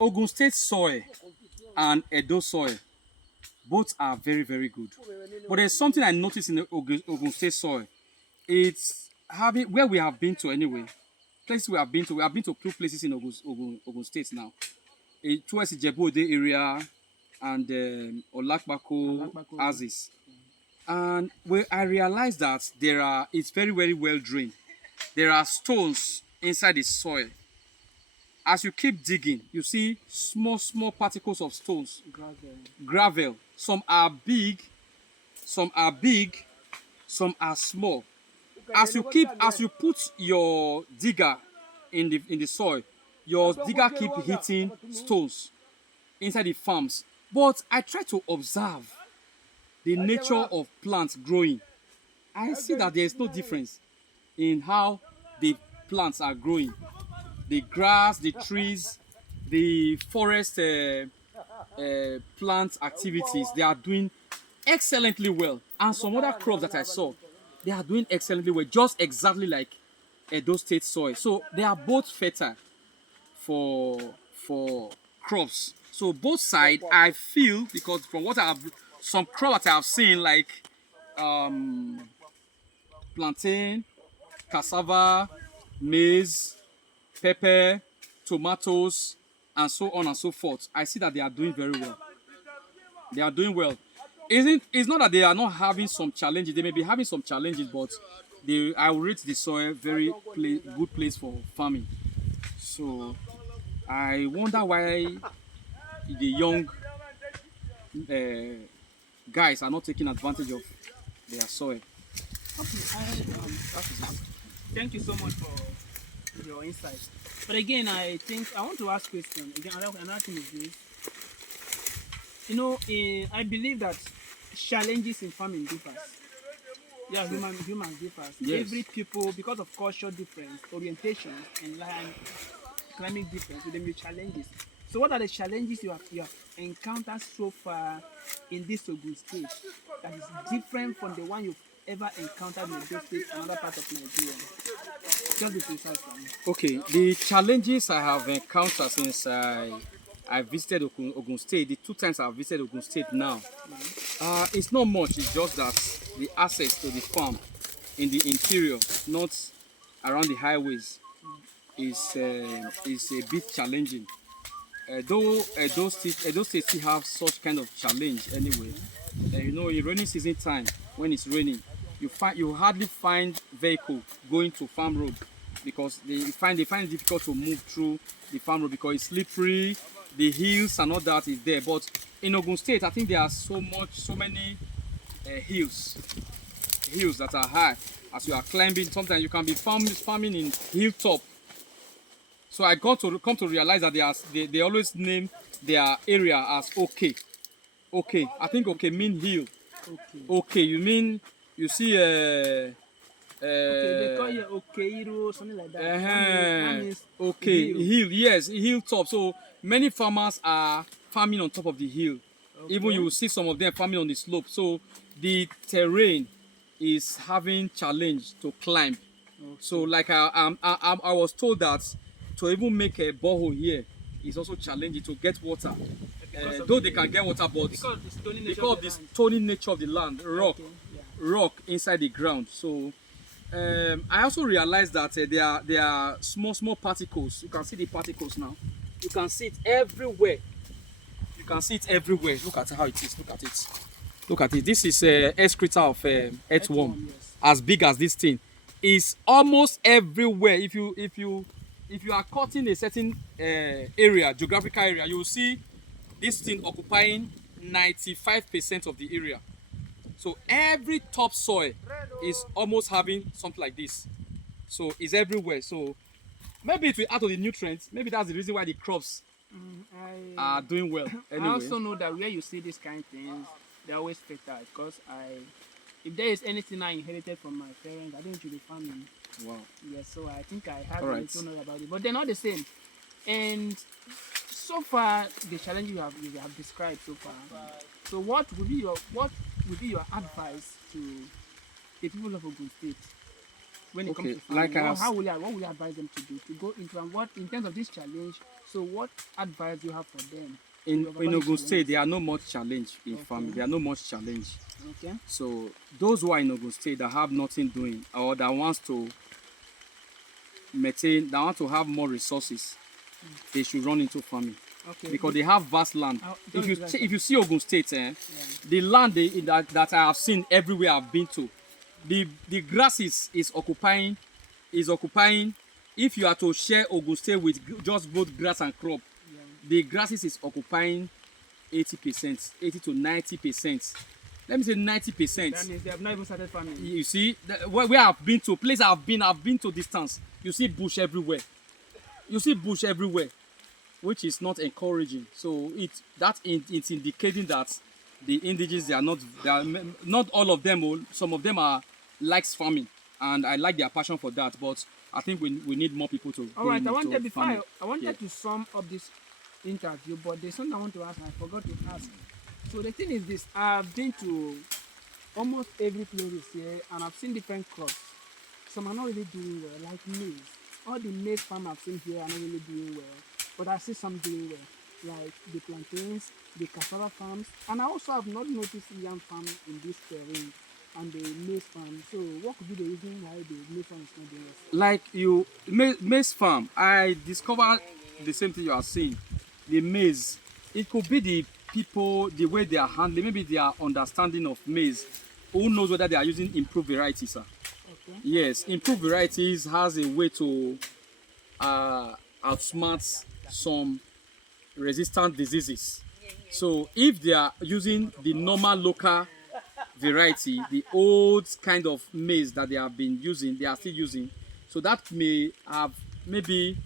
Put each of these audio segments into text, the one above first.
Ogun State soil and Edo soil, both are very, very good. But there's something I noticed in the Ogun State soil. It's having, where we have been to anyway, places we have been to two places in Ogun State now. Towards the Jebode area and Olakbako, Axis. And I realized that it's very, very well drained. There are stones inside the soil. As you keep digging, you see small, small particles of stones. Gravel. Some are big, some are big, some are small. As you put your digger in the soil, your digger keep hitting stones inside the farms. But I try to observe the nature of plants growing. I see that there is no difference in how the plants are growing. The grass, the trees, the forest plant activities, they are doing excellently well. And some other crops that I saw, they are doing excellently well, just exactly like Edo State soil. So they are both fertile for crops. So both sides, I feel, because from what some crops that I have seen, like plantain, cassava, maize, pepper, tomatoes, and so on and so forth, I see that they are doing very well. They are doing well. It's not that they are not having some challenges. They may be having some challenges, but I will rate the soil very good place for farming. So I wonder why the young guys are not taking advantage of their soil. Thank you so much for your insight. But again, I think I want to ask question. Again, another thing is this. You know, I believe that challenges in farming differs. Yeah, human differs. Yes. Every people, because of culture difference, orientation, and climate difference, with them you challenges. So what are the challenges you have encountered so far in this Ogun State that is different from the one you've ever encountered in Edo State and other parts of Nigeria? Just be precise for me. Okay, the challenges I have encountered since I visited Ogun State, the 2 times I've visited Ogun State now, it's not much. It's just that the access to the farm in the interior, not around the highways, is a bit challenging. Though Edo State still have such kind of challenge anyway. You know, in rainy season time, when it's raining, you hardly find vehicle going to farm road, because they find it difficult to move through the farm road because it's slippery. The hills and all that is there. But in Ogun State, I think there are so many hills that are high. As you are climbing, sometimes you can be farming in hilltop. So I come to realize that they always name their area as okay. Okay, I think okay mean hill. Okay, you see Okay, they call you Okeiro, something like that. That means okay, hill, yes, hilltop. So many farmers are farming on top of the hill. Okay. Even you will see some of them farming on the slope. So the terrain is having challenge to climb. Okay. So like I was told that to even make a borehole here is also challenging to get water. Though they can get water, but because of the stony nature of the land, rock inside the ground. So I also realized that there are small particles. You can see the particles now. You can see it everywhere. You can see it everywhere. Look at how it is. Look at it. Look at it. This is excreta of earthworm, yes. As big as this thing. It's almost everywhere. If you are cutting a certain area, geographical area, you will see this thing occupying 95% of the area. So every topsoil is almost having something like this. So it's everywhere. So maybe it will add to the nutrients. Maybe that's the reason why the crops are doing well. Anyway. I also know that where you see these kind of things, they're always fertile. Because if there is anything I inherited from my parents, I think it should be farming. Wow. Yes, so I think I have a little knowledge about it. But they're not the same. And so far, the challenge you have described so far. So what would be your advice to the people of Ogun State? when it Okay, comes to farming? like I have What will you advise them to do to go into, and what in terms of this challenge? So what advice do you have for them? in to overcome in these Ogun State, challenges? there are no much challenge in Okay. farming. There are no much challenge. Okay. So those who are in Ogun State that have nothing doing or that wants to maintain, that want to have more resources, they should run into farming Okay. because they have vast land. Don't do that, If you see Ogun State, the land that I have seen everywhere I've been to, the grass is occupying. If you are to share Ogun State with just both grass and crop, the grasses is occupying 80%, 80 to 90%. Let me say 90%. That means they have not even started farming. You see, where I've been to, place I've been to distance. You see bush everywhere. Which is not encouraging. So it's indicating that the indigenous not all of them. Some of them are likes farming, and I like their passion for that. But I think we need more people to. All right, I farming. wanted to sum up this interview, but there's something I want to ask and I forgot to ask. So the thing is this: I've been to almost every place here, and I've seen different crops. Some are not really doing well, like maize. All the maize farm I've seen here are not really doing well, but I see some doing well, like the plantains, the cassava farms, and I also have not noticed yam farm in this terrain and the maize farm. So what could be the reason why the maize farm is not doing well? Like maize farm, I discovered the same thing you are saying. The maize, it could be the people, the way they are handling, maybe their understanding of maize. Who knows whether they are using improved varieties, sir? Okay. Yes, improved varieties has a way to outsmart some resistant diseases. So if they are using the normal local variety, the old kind of maize that they have been using, they are still using. So that may have maybe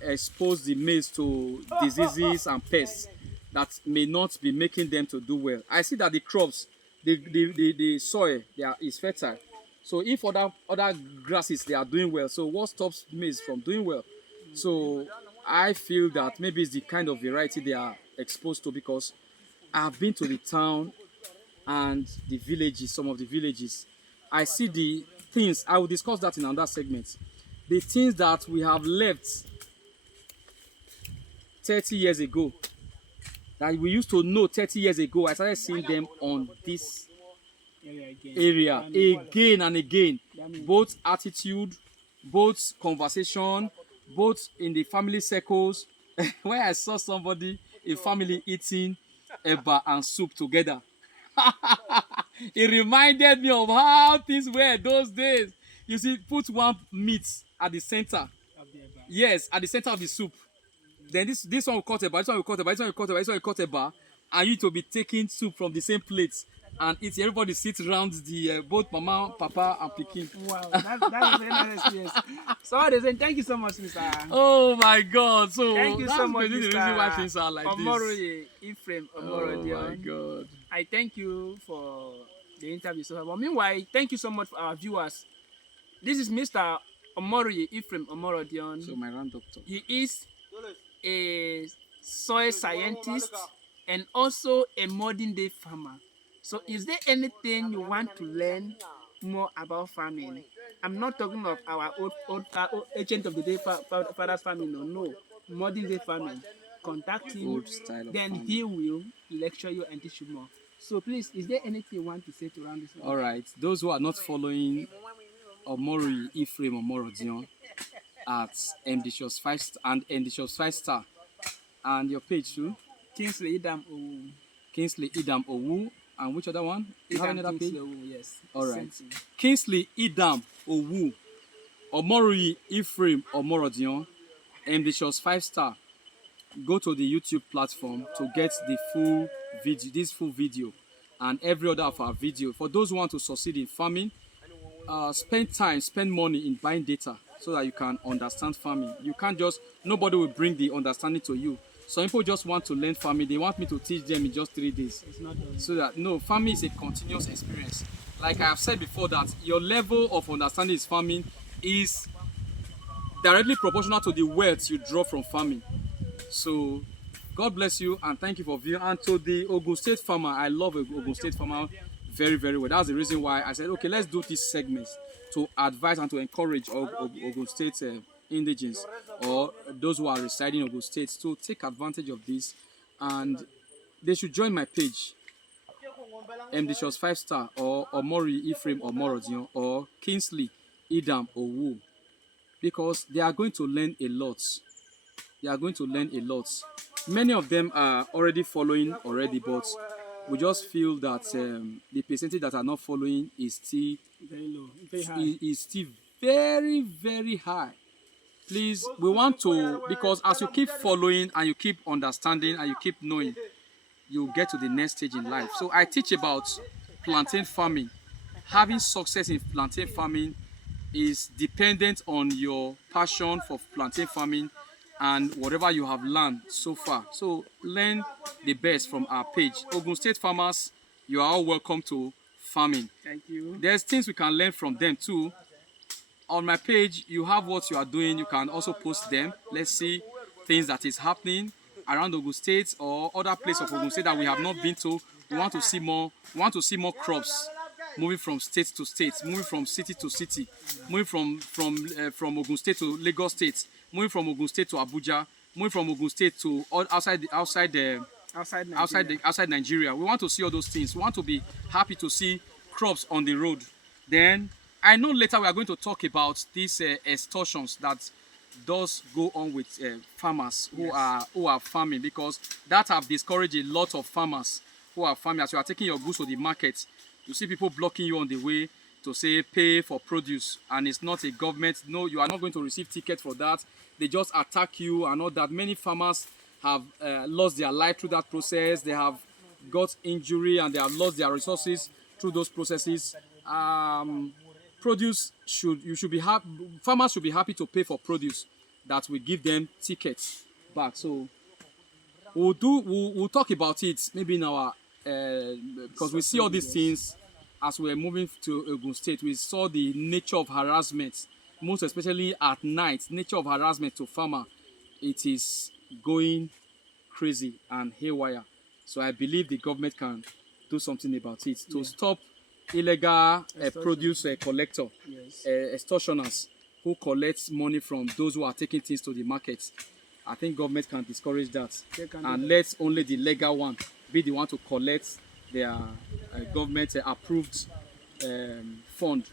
expose the maize to diseases and pests that may not be making them to do well. I see that the crops, the soil is fertile. So if other grasses they are doing well, so what stops maize from doing well? So I feel that maybe it's the kind of variety they are exposed to, because I've been to the town and the villages, some of the villages. I see the things, I will discuss that in another segment. The things that we have left 30 years ago, that we used to know 30 years ago, I started seeing them on this area again and again. Both attitude, both conversation, both in the family circles. When I saw somebody, a family eating eba and soup together, it reminded me of how things were those days. You see, put one meat at the center. Yes, at the center of the soup. Then this one will cut eba, this one will cut eba, this one will cut eba, this one will cut eba, and you to be taking soup from the same plate and eat. Everybody sits around the both mama, papa, and pikin. Wow, that's a very nice experience. So Dezen, thank you so much, Mr. Oh my God! So Thank you so much, the reason why things are like Omoroye Ephraim this. Omorodion. Oh my God! I thank you for the interview so far. But meanwhile, thank you so much for our viewers. This is Mr. Omoroye Ephraim Omorodion. So my grand doctor. He is a soil scientist and also a modern day farmer. So is there anything you want to learn more about farming? I'm not talking of our old ancient of the day father's farming, no. Modern day farming. Contact him, Old style of then farming. he will lecture you and teach you more. So please, is there anything you want to say to round this up? All right. Those who are not following Omoroye Ephraim Omorodion at MDShos5 and MDShos5 Star, and your page too, Kingsley Idam Owu. Kingsley Idam Owu, and which other one? You have another page? Kingsley Owu, yes. All right. Same thing. Kingsley Idam Owu, Omoroye Ephraim Omorodion, MDShos5 Star. Go to the YouTube platform to get the full video, this full video, and every other of our video. For those who want to succeed in farming, spend money in buying data so that you can understand farming. You can't just, nobody will bring the understanding to you. Some people just want to learn farming. They want me to teach them in just 3 days. It's not done. So that, no, farming is a continuous experience. Like I have said before, that your level of understanding is farming is directly proportional to the wealth you draw from farming. So God bless you and thank you for viewing. And to the Ogun State farmer, I love Ogun State farmer very, very well. That's the reason why I said, okay, let's do this segment to advise and to encourage Ogun State indigents or those who are residing in Ogun State to take advantage of this, and they should join my page, MD Shots 5 Star, or Omori Ephraim or Morodion, or Kingsley Idam Owu, because they are going to learn a lot. They are going to learn a lot. Many of them are already following already, but we just feel that the percentage that are not following is still Very low, very high. is still very, very high. Please, we want to, because as you keep following and you keep understanding and you keep knowing, you get to the next stage in life. So I teach about plantain farming. Having success in plantain farming is dependent on your passion for plantain farming and whatever you have learned so far. So learn the best from our page. Ogun State farmers, you are all welcome to farming. Thank you. There's things we can learn from them too. On my page, you have what you are doing. You can also post them. Let's see things that is happening around Ogun State or other places of Ogun State that we have not been to. We want to see more. We want to see more crops moving from state to state, moving from city to city, moving from Ogun State to Lagos State, moving from Ogun State to Abuja, moving from Ogun State to outside Nigeria. We want to see all those things. We want to be happy to see crops on the road. Then I know later we are going to talk about these extortions that does go on with farmers who are farming, because that have discouraged a lot of farmers who are farming. As you are taking your goods to the market, you see people blocking you on the way to say pay for produce, and it's not a government. No, you are not going to receive ticket for that. They just attack you and all that. Many farmers have lost their life through that process. They have got injury and they have lost their resources through those processes. Produce farmers should be happy to pay for produce that will give them tickets back. So we'll talk about it maybe in our because we see all these things as we're moving to Ogun State. We saw the nature of harassment, most especially at night. Nature of harassment to farmer, it is going crazy and haywire. So I believe the government can do something about it to stop illegal produce collector, extortioners who collect money from those who are taking things to the market. I think government can discourage that, and let only the legal one be the one to collect their government approved fund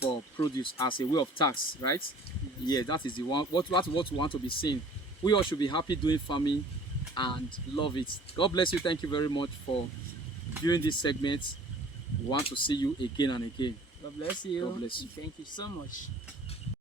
for produce as a way of tax, right? Yeah, that is the one. What we want to be seeing. We all should be happy doing farming and love it. God bless you. Thank you very much for viewing this segment. We want to see you again and again. God bless you. God bless you. Thank you so much.